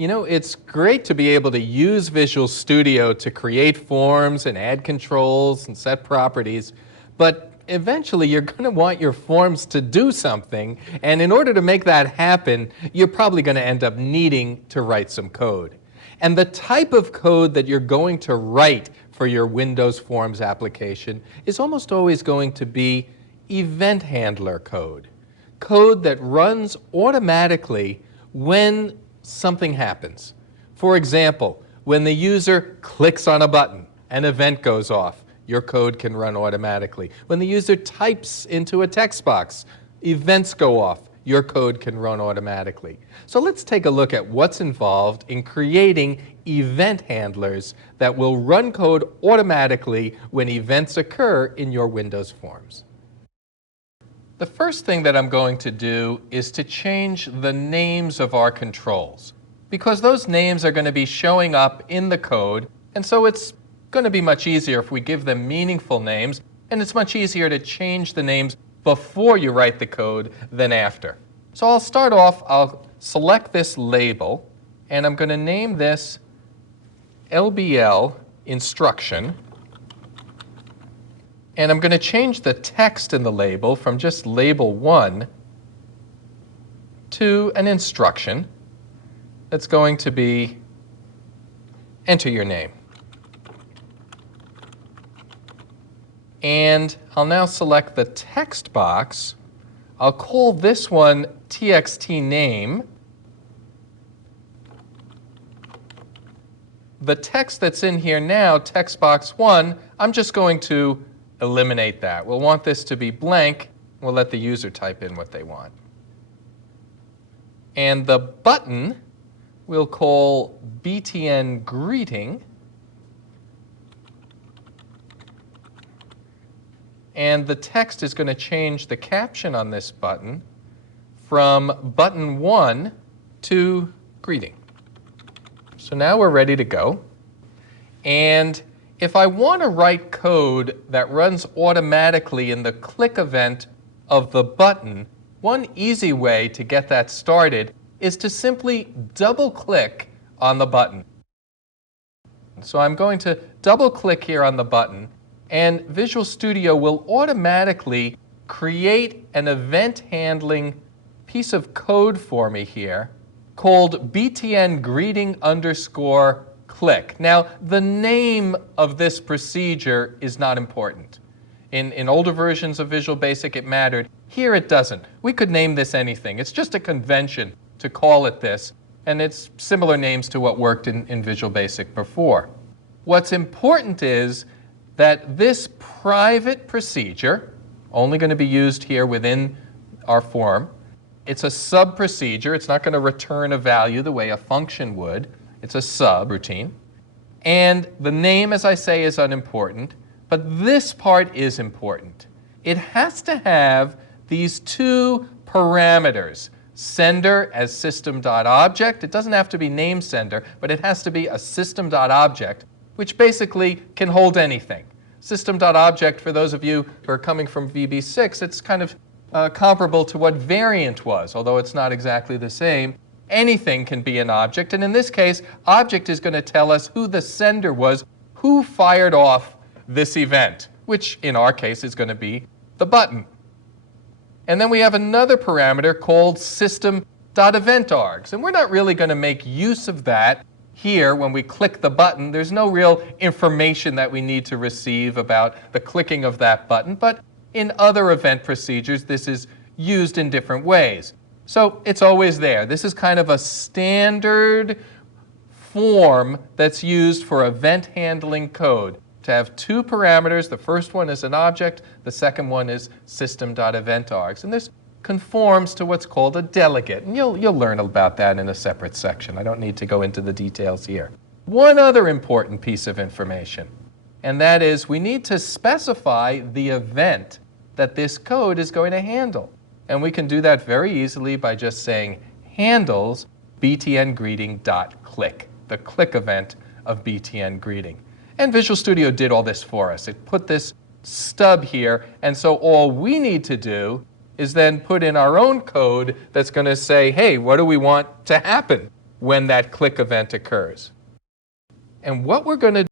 You know, it's great to be able to use Visual Studio to create forms and add controls and set properties, but eventually you're going to want your forms to do something, and in order to make that happen, you're probably going to end up needing to write some code. And the type of code that you're going to write for your Windows Forms application is almost always going to be event handler code. Code that runs automatically when something happens. For example, when the user clicks on a button, an event goes off. Your code can run automatically. When the user types into a text box, events go off. Your code can run automatically. So let's take a look at what's involved in creating event handlers that will run code automatically when events occur in your Windows Forms. The first thing that I'm going to do is to change the names of our controls, because those names are going to be showing up in the code, and so it's going to be much easier if we give them meaningful names, and it's much easier to change the names before you write the code than after. So I'll start off, I'll select this label, and I'm going to name this LBL instruction. And I'm going to change the text in the label from just label 1 to an instruction that's going to be enter your name. And I'll now select the text box. I'll call this one txt name. The text that's in here now, text box 1, I'm just going to eliminate that. We'll want this to be blank. We'll let the user type in what they want. And the button we'll call BTN greeting. And the text is going to change the caption on this button from button 1 to greeting. So now we're ready to go. And if I want to write code that runs automatically in the click event of the button, one easy way to get that started is to simply double-click on the button. So I'm going to double-click here on the button, and Visual Studio will automatically create an event handling piece of code for me here called btn greeting underscore click. Now, the name of this procedure is not important. In older versions of Visual Basic, it mattered. Here, it doesn't. We could name this anything. It's just a convention to call it this, and it's similar names to what worked in Visual Basic before. What's important is that this private procedure, only going to be used here within our form, it's a sub-procedure. It's not going to return a value the way a function would. It's a subroutine. And the name, as I say, is unimportant. But this part is important. It has to have these two parameters. Sender as system.object. It doesn't have to be name sender, but it has to be a system.object, which basically can hold anything. System.object, for those of you who are coming from VB6, it's kind of comparable to what variant was, although it's not exactly the same. Anything can be an object, and in this case, object is going to tell us who the sender was, who fired off this event, which in our case is going to be the button. And then we have another parameter called system.eventArgs, and we're not really going to make use of that here when we click the button. There's no real information that we need to receive about the clicking of that button, but in other event procedures, this is used in different ways. So it's always there. This is kind of a standard form that's used for event handling code, to have two parameters. The first one is an object. The second one is system.eventArgs. And this conforms to what's called a delegate. And you'll learn about that in a separate section. I don't need to go into the details here. One other important piece of information, and that is we need to specify the event that this code is going to handle. And we can do that very easily by just saying handles btngreeting.click, the click event of btn greeting. And Visual Studio did all this for us. It put this stub here, and so all we need to do is then put in our own code that's going to say, hey, what do we want to happen when that click event occurs. And what we're going to